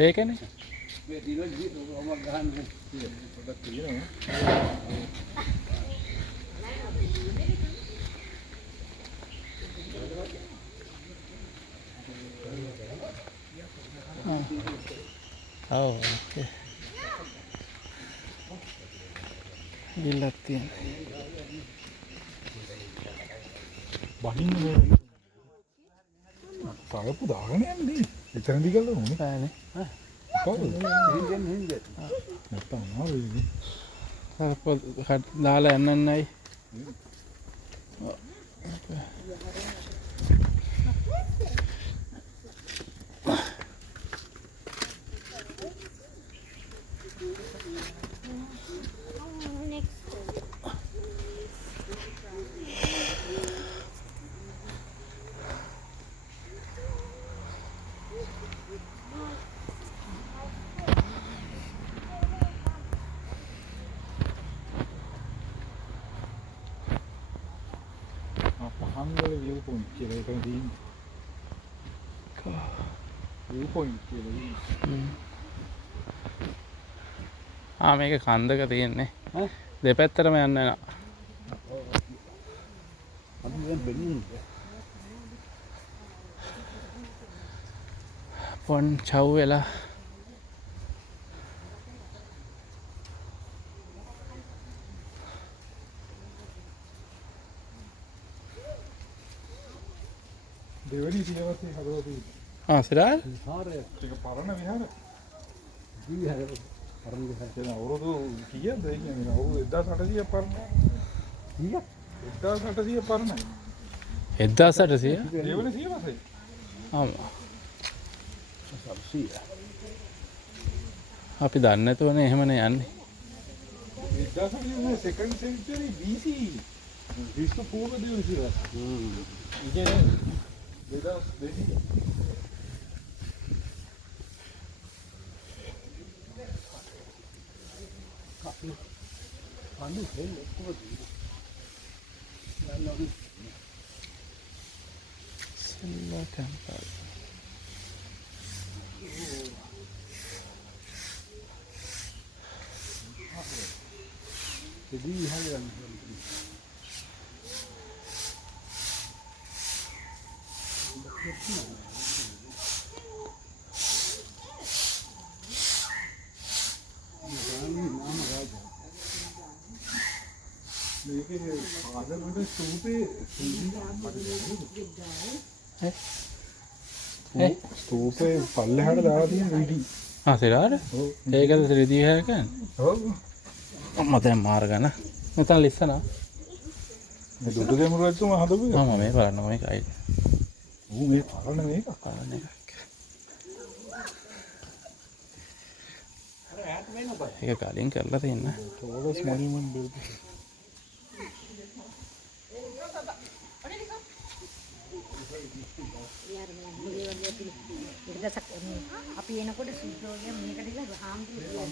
ඒකනේ ඔව් ඕකේ ගිල්ලක් තියෙන බහින්න සාපු දාගෙන යන්නේ එතනදි ගල්ල උනේ බෑනේ කොහොමද නැත්තම් ආවේ සරපොල් දාලා යන්නන්නයි පහන්වල view point කියලා එකක් තියෙනවා. view point කියලා තියෙනවා. මේක කන්දක තියෙන්නේ. දෙපැත්තටම යන්න යනවා. අපි දැන් බෙන්නේ. පොන් චව් වෙලා දෙවනි සියවසේ හදලා තියෙනවා. සිරාල් විහාරය. ඒක පරණ විහාරය. විහාරය. පරණ විහාරය. ඒක අවුරුදු කීයද ඒ කියන්නේ? අවුරුදු 1800 පරණ. කීයක්? 1800 පරණයි. 1800 දෙවනි සියවසේ. අපි දන්නේ නැතුවනේ එහෙමනේ යන්නේ. 1800 second century BC. විශ්ව පූර්ව දෙවනි සියවස. ඉතින් 2000 අනු හෙල් කොහොමද? සල්ලා ටෙම්පල් දෙවි විහාරය යන්නේ. මේකේ ආදමඩ ස්තූපේ ස්තූපේ පල්ලෙහාට දාලා තියෙන විදි. සිරාල් ඒකද ත්‍රිදී විහාර කියන්නේ? ඔව්. මතෙන් මාර්ගන මෙතන ලිස්සනා මේ දුටු දෙමුරු ඇතුම හදපු එක. මේ බලන්න මේකයි. මේ පරණ මේක. පරණ එකක්. ඒක කලින් කරලා තියෙන. tallest monument built. අපි එනකොට සුද්ධෝදය මේකට ගිහලා හාමුදුරුවෝ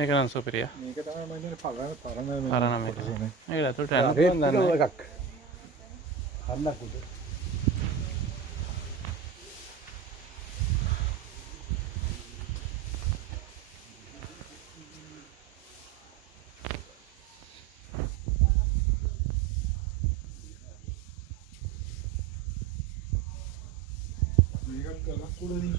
මේක නම් සුපිරිය. මේක තමයි මම කියන්නේ පරණ පරණ මේක. කොටසනේ. මේක ඇතුළට යන්න පුළුවන් දන්නේ. එකක්. හන්නක් උඩ. මේකත් ගලක් උඩදී.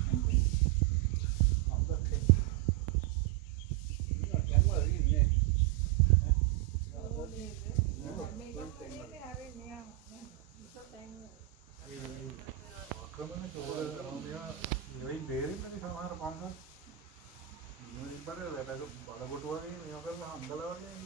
ආක්‍රමණ චෝර රෝමියා නෙවෙයි බේරෙන්නේ සමහර පන්සල්. ඉතින් බලන්න බලකොට වගේ මේවා කරලා හංගලා වගේ.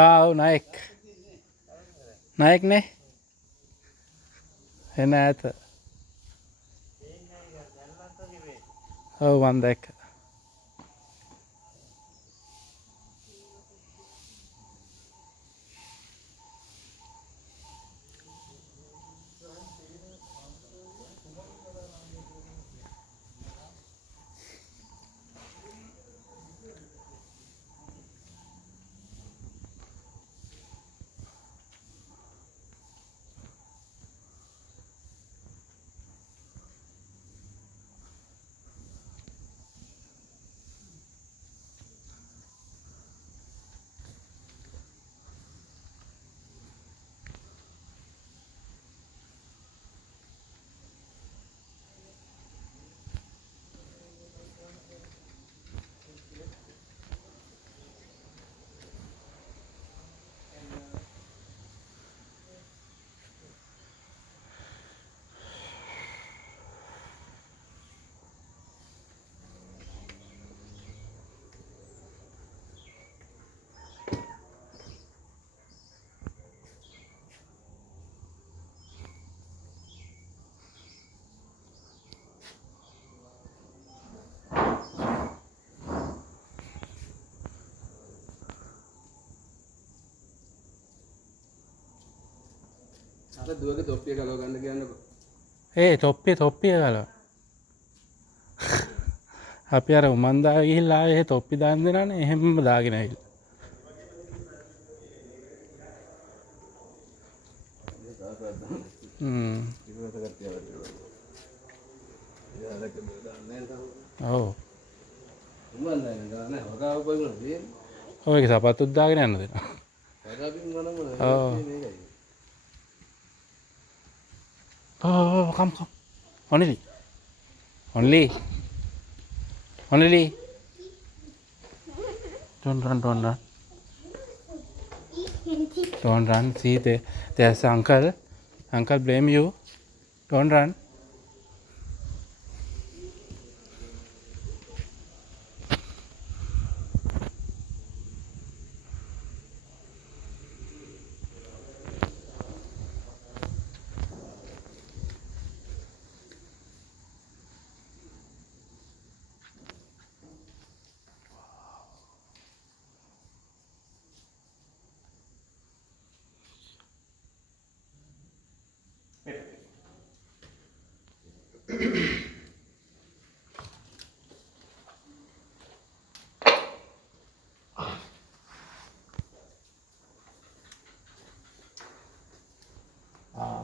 ඔව් නායක. නායක නේ. එන ඇත. ඔව් මන් දැක්කා. අර දුවගේ තොප්පිය ගලව ගන්න කියන්නකො. තොප්පිය ගලව. අපි අර උමන්දා ගිහිල්ලා ආයේ තොප්පි දාන්න දෙනානේ එහෙමම දාගෙන ඇවිල්ලා. ඔව්. ඔය සපත්තුත් දාගෙන යන්න දෙනවා. Come. Only. Don't run. Don't run. See, there's uncle. Uncle blame you. Don't run.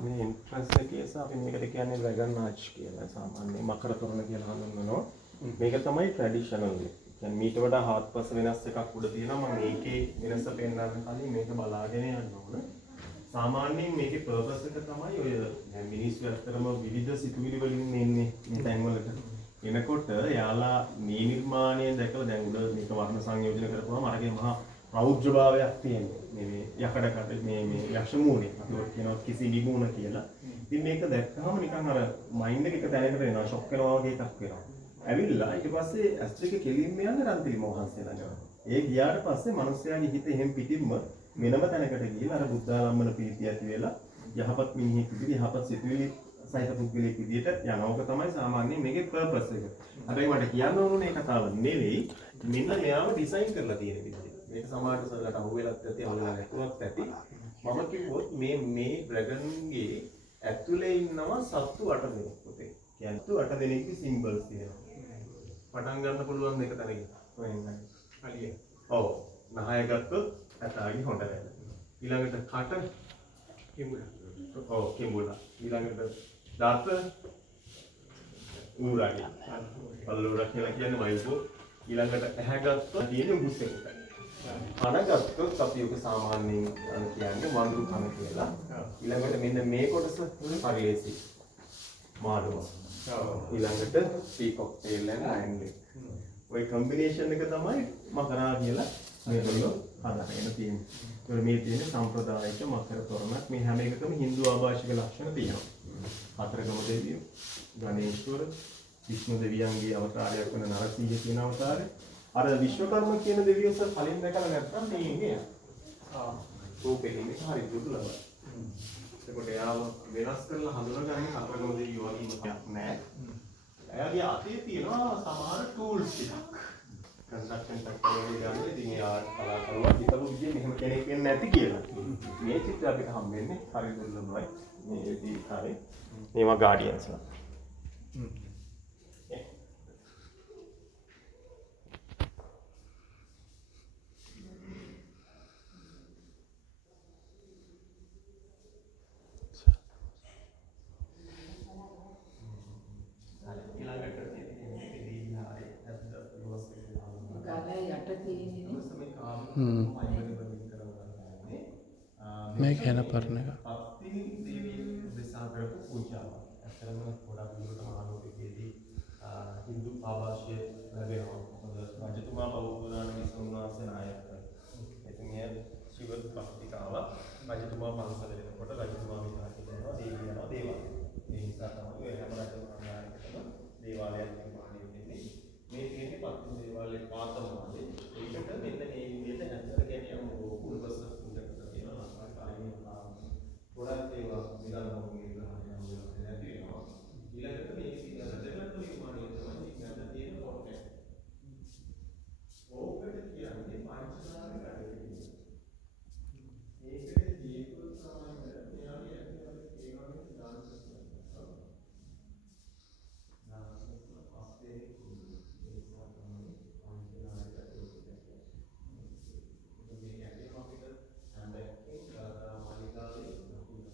මේ එන්ට්‍රන්ස් එකේ අපි මේකට කියන්නේ ඩ්‍රැගන් ආච් කියලා සාමාන්‍ය මකර තොරණ කියලා හඳුන්වනවා. මේක තමයි ට්‍රැඩිෂනල් එක. කියන්නේ මීට වඩා හාත්පස වෙනස් එකක් උඩ තියෙනවා. මම මේකේ වෙනස පෙන්වන්න කලින් මේක බලාගෙන යන්න ඕන. සාමාන්‍යයෙන් මේකේ පර්පස් එක තමයි ඔය දැන් මිනිස්සු ඇත්තටම විවිධ සිතුවිලි වලින් එන්නේ මේ තැන් වලට. එනකොට යාලා මේ නිර්මාණය දැකලා දැන් උඩ මේක වර්ණ සංයෝජන කරපුවාම අරගේ මහා රෞද්‍රභාවයක් තියෙන්නේ මේ යකඩ මේ යක්ෂ මූණේ අපි ඔය කියනවා කිසිලි මූණ කියලා. ඉතින් මේක දැක්කම නිකන් අර මයින්ඩ් එක තැනකට එනවා ෂොක් වෙනවා වගේ එකක් වෙනවා. ඇවිල්ලා ඊට පස්සේ ඇස් දෙක කෙලින්ම යන්නේ රන්තිලි මෝහන්සේ ළඟ. ඒ ගියාට පස්සේ මිනිස්යාගේ හිත එහෙම් පිටින්ම වෙනම තැනකට ගිහලා අර බුද්ධාලම්බන ප්‍රීතිය ඇති වෙලා යහපත් මිනිහෙක් විදිහට යහපත් සිතුවිලි සහිත පුද්ගලයෙක් විදිහට යනෝක තමයි සාමාන්‍යයෙන් මේකේ පර්පස් එක. හැබැයි මට කියන්න ඕනේ කතාව නෙවෙයි මෙන්න මෙයාව ඩිසයින් කරලා තියෙන විදිහ. මේක සමහරට සරලට අහුවෙලත් ඇති අහුවෙලා නැතුවත් ඇති. මම කිව්වොත් මේ ඩ්‍රැගන්ගේ ඇතුලේ ඉන්නවා සත්තු 8 දෙනෙක් පුතේ. කියන්නේ සත්තු 8 දෙනෙක්ගේ සිම්බල්ස් තියෙනවා. පටන් ගන්න පුළුවන් මේක තනින්. කොහෙන්ද? හරිය. ඔව්. නහය ගත්තොත් ඇතාගේ හොඬ වැල. ඊළඟට කට කිඹුලා. ඔව් කිඹුලා. ඊළඟට දාත ඌරගේ. පල්ලෝරා කියලා කියන්නේ මයිකෝ. ඊළඟට ඇහැ ගත්තොත් තියෙන උගුස්සෙකුට. කන ගත්තොත් අපි ඔක සාමාන්‍යයෙන් කියන්නේ වඳුරු කන කියලා. ඊළඟට මෙන්න මේ කොටස පරිලේසි. මාළුවා. ඊළඟට පීකොක් ටේල් and lion leg. ඔය කම්බිනේෂන් එක තමයි මකරා කියලා මේගොල්ලෝ හදාගෙන තියෙන්නේ. ඒවල මේ තියෙන සම්ප්‍රදායික මකර තොරණක් මේ හැම එකකම Hindu ආභාෂික ලක්ෂණ තියෙනවා. හතරගම දෙවියෝ, ගණේශ්වර, විෂ්ණු දෙවියන්ගේ අවතාරයක් වන නරසිංහ කියන අවතාරය. අර විශ්වකර්ම කියන දෙවියෝ සර් කලින් දැකලා නැත්නම් මේ ඉන්නේ. රූපෙකින් මේක හරි දුර්ලභයි. ඒකට එයාව වෙනස් කරලා හඳුනගන්නේ හතරගම දෙවියෝ වගේම නෑ. එයාගේ අතේ තියෙනවා සමහර ටූල්ස් ටිකක්. කන්ස්ට්‍රක්ෂන් ටෙක්නොලොජි ගන්නේ ඉතින් එයා කලාකරුවා හිතපු විදිහේ මෙහෙම කෙනෙක් වෙන්නේ නැති කියලා. මේ චිත්‍ර අපිට හම්බෙන්නේ හරි දුර්ලභයි. මේ විදිහේ හරි. මේවා ගාඩියන්ස්ලා. මේක එන පරණ එක. Hindu ආවාසය ලැබෙනවා. මොකද රජතුමා බෞද්ධ දාන විසුණුවාසේ නායකයි. ඉතින් එයා ශිව භක්තිකාව රජතුමා පන්සල වෙනකොට රජතුමා විහාර කරනවා දේවියනවා දේවාලය. ඒ නිසා තමයි ඔය හැම රජතුමා නායකකම දේවාලයක් නිර්මාණය වෙන්නේ. මේ තියෙන්නේ පත්තු දේවාලයේ පාතමාලේ. ඒකට මෙන්න මේ විදිහට ඇත්තට කියන්නේ කුරුබස පුජා කරලා තියෙනවා. කාලේ ගොඩක් ඒවා විදානෝගේ ග්‍රහණය නැති වෙනවා. ඊළඟට මේ රජගත නිර්මාණය තමයි ගන්න තියෙන පොට්ටේ. ඕකට කියන්නේ පංචකාරක කඩේ. ඒකේ ජීවිත සමානයි මෙයාගේ ඇතුළේ ඒ වගේ දාන කරනවා. නාමස්ත පස්සේ ඒ සාකමනේ පංචකාරක කඩේ. මේ ඇටේ අපිට හැන්ඩ්බැග් එක මාලිකාවේ නපුරනවා.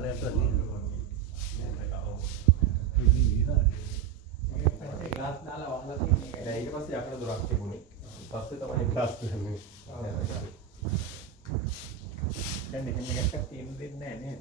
ඇත්තටම ඊට පස්සේ යකඩ දොරක් තිබුණේ. පස්සේ තමයි ග්ලාස් දෙන්නේ. දැන් මෙහෙම එකක් තියෙන්න දෙන්නේ නැහැ නේද?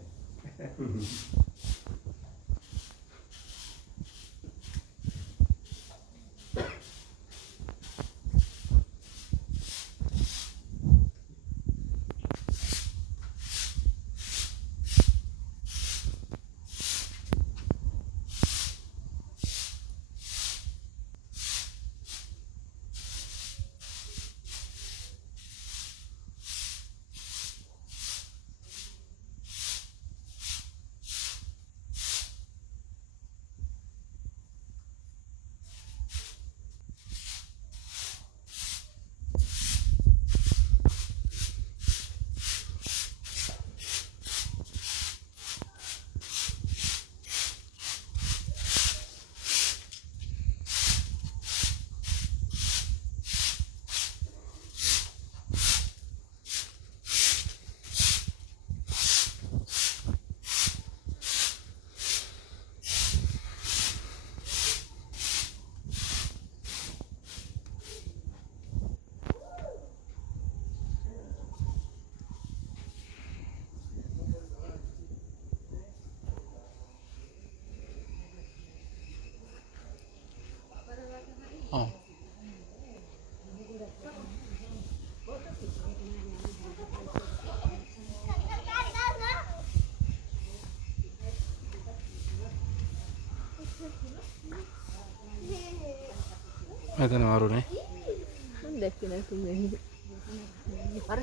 මෙතන වරුනේ. මම දැක්කේ නැතුනේ. අර